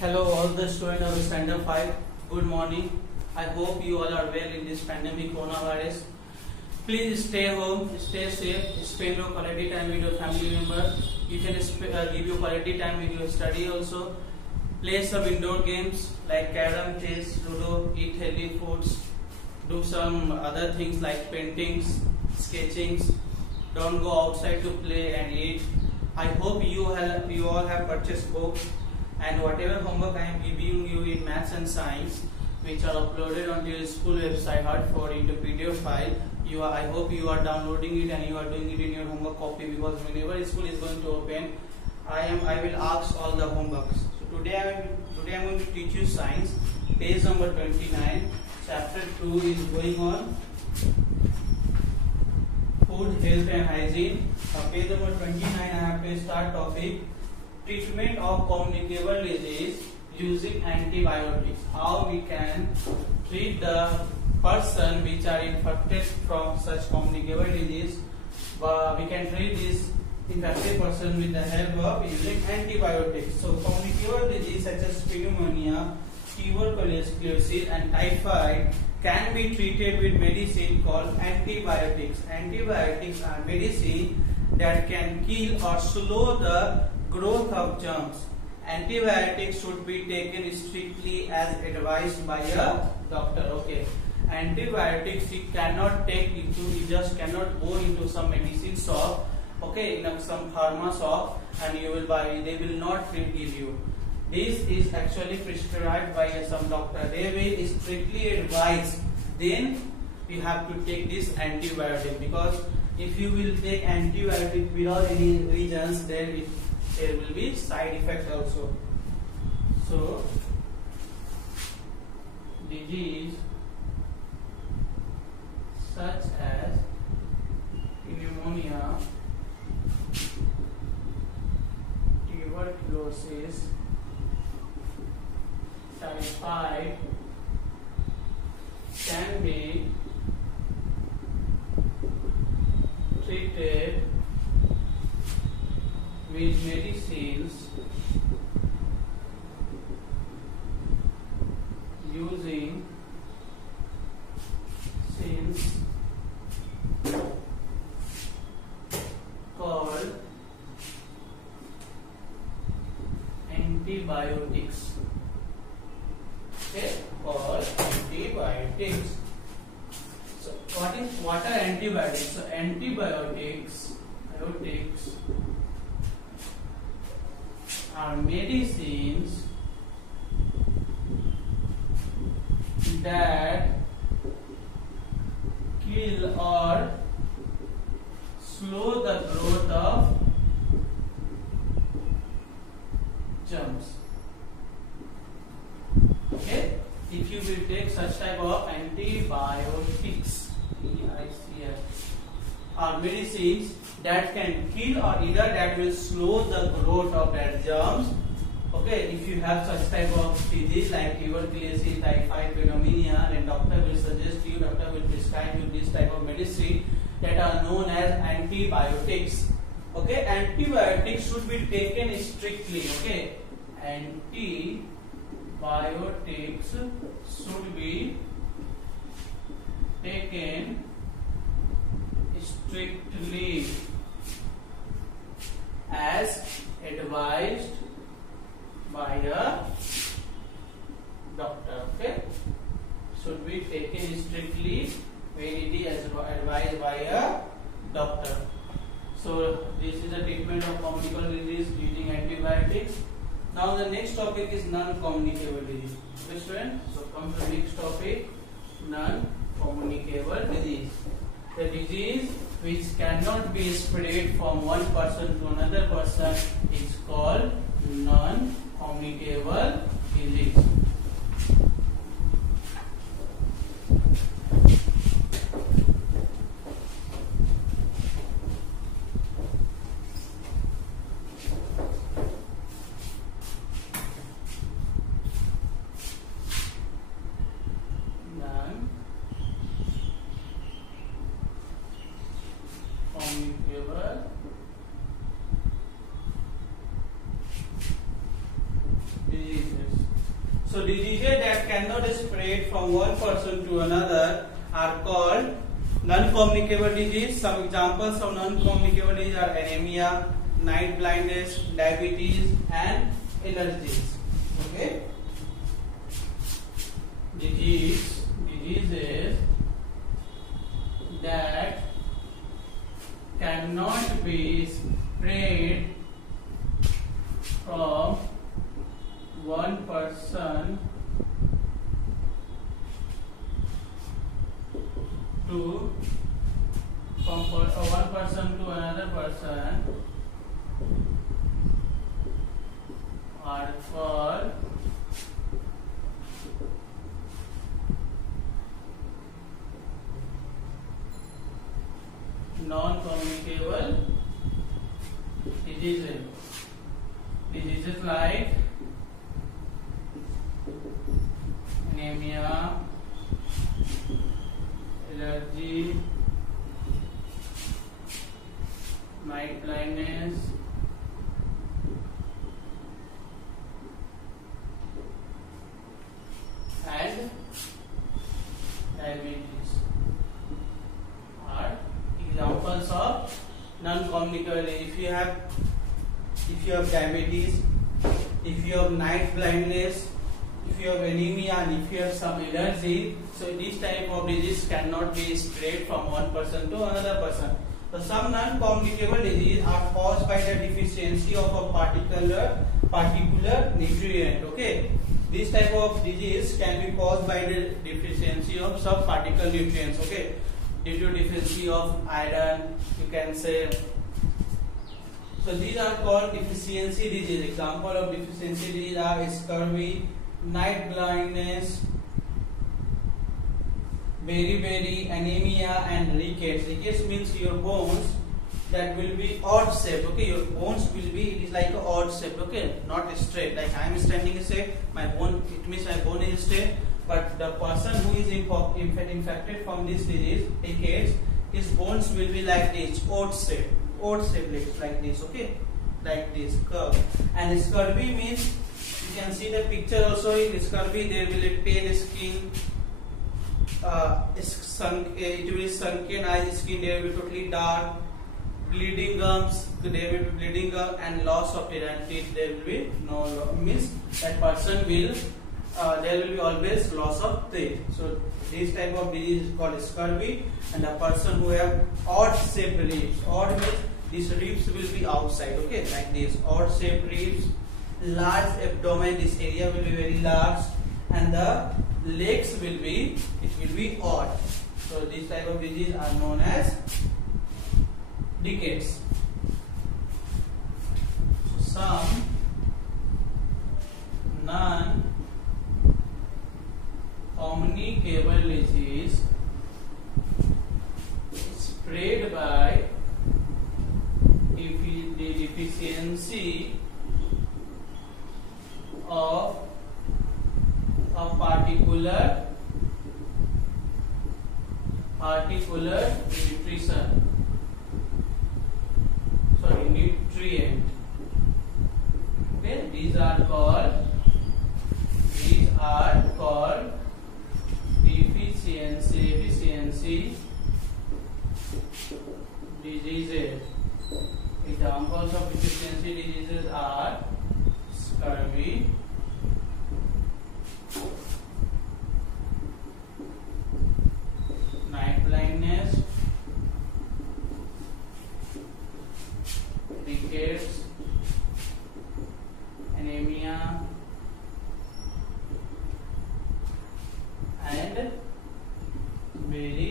Hello, all the students of Standard 5. Good morning. I hope you all are well in this pandemic coronavirus. Please stay home, stay safe, spend your quality time with your family member. You can give your quality time with your study also. Play some indoor games like carom, chess, ludo, eat healthy foods, do some other things like paintings, sketchings. Don't go outside to play and eat. I hope you all have purchased books, and whatever homework I am giving you in maths and science, which are uploaded on your school website hard into PDF file, I hope you are downloading it and you are doing it in your homework copy, because whenever school is going to open, I will ask all the homeworks. So today I am going to teach you science, page number 29, chapter 2 is going on. Food, health and hygiene. Page number 29, I have to start topic. Treatment of communicable disease using antibiotics. How we can treat the person which are infected from such communicable disease. We can treat this infected person with the help of using antibiotics. So communicable disease such as pneumonia, tuberculosis and typhoid can be treated with medicine called antibiotics. Antibiotics are medicine that can kill or slow the growth of germs. Antibiotics should be taken strictly as advised by a doctor. Okay. Antibiotics you cannot take into, you just cannot go into some medicine shop, okay, in some pharma shop, and you will buy. They will not give you. This is actually prescribed by some doctor. They will strictly advise. Then you have to take this antibiotic, because if you will take antibiotic without any reasons, then there will be side effects also. So disease such as pneumonia, tuberculosis, typhoid can be treated with medicines using called antibiotics. Okay, called antibiotics. So what are antibiotics? So antibiotics are medicines that kill or slow the growth of germs. Okay, if you will take such type of antibiotics, are medicines that can kill or either that will slow the growth of that germs. Okay, if you have such type of disease like tuberculosis, typhoid, pneumonia, then doctor will prescribe you this type of medicine that are known as antibiotics. Okay, antibiotics should be taken strictly. Okay, antibiotics should be taken strictly as advised by a doctor. Okay, should be taken strictly when it is advised by a doctor. So this is the treatment of communicable disease using antibiotics. Now the next topic is non-communicable disease. Okay, student? So come to the next topic, non-communicable disease. The disease which cannot be spread from one person to another person is called non-communicable disease. Non-communicable So diseases that cannot spread from one person to another are called non-communicable disease. Some examples of non-communicable disease are anemia, night blindness, diabetes, and allergies. Okay. Diseases that cannot be spread from one person to another person are called non-communicable diseases. Diseases like anemia, allergy, night blindness, and diabetes are examples of non-communicable. If you have diabetes, if you have night blindness, if you have anemia, and if you have some allergy, so this type of disease cannot be spread from one person to another person. So some non-communicable diseases are caused by the deficiency of a particular nutrient. Okay, this type of disease can be caused by the deficiency of some particular nutrients. Okay, due to deficiency of iron, you can say. So these are called deficiency disease. Example of deficiency disease are scurvy, night blindness, beriberi, anemia, and rickets. Rickets means your bones that will be odd shaped. Okay, your bones will be, it is like a odd shape. Okay, not straight. Like I am standing straight, my bone, it means my bone is straight. But the person who is infected from this disease, rickets, his bones will be like this, odd shape like this. Okay, like this curve. And scurvy means, you can see the picture also. In scurvy there will be pale skin, it will be sunken eye skin, there will be totally dark, bleeding gums, there will be bleeding gum, and loss of teeth, and teeth there will be no, means that person will there will be always loss of teeth. So this type of disease is called scurvy. And the person who have odd shaped ribs, odd means these ribs will be outside. Okay, like this, odd shaped ribs, large abdomen, this area will be very large, and the legs will be, it will be odd. So this type of disease are known as rickets. Some non-communicable disease spread by the deficiency of a particular nutrient. Okay, these are called deficiency diseases. Examples of deficiency diseases are scurvy, night blindness, rickets, anemia, and beriberi.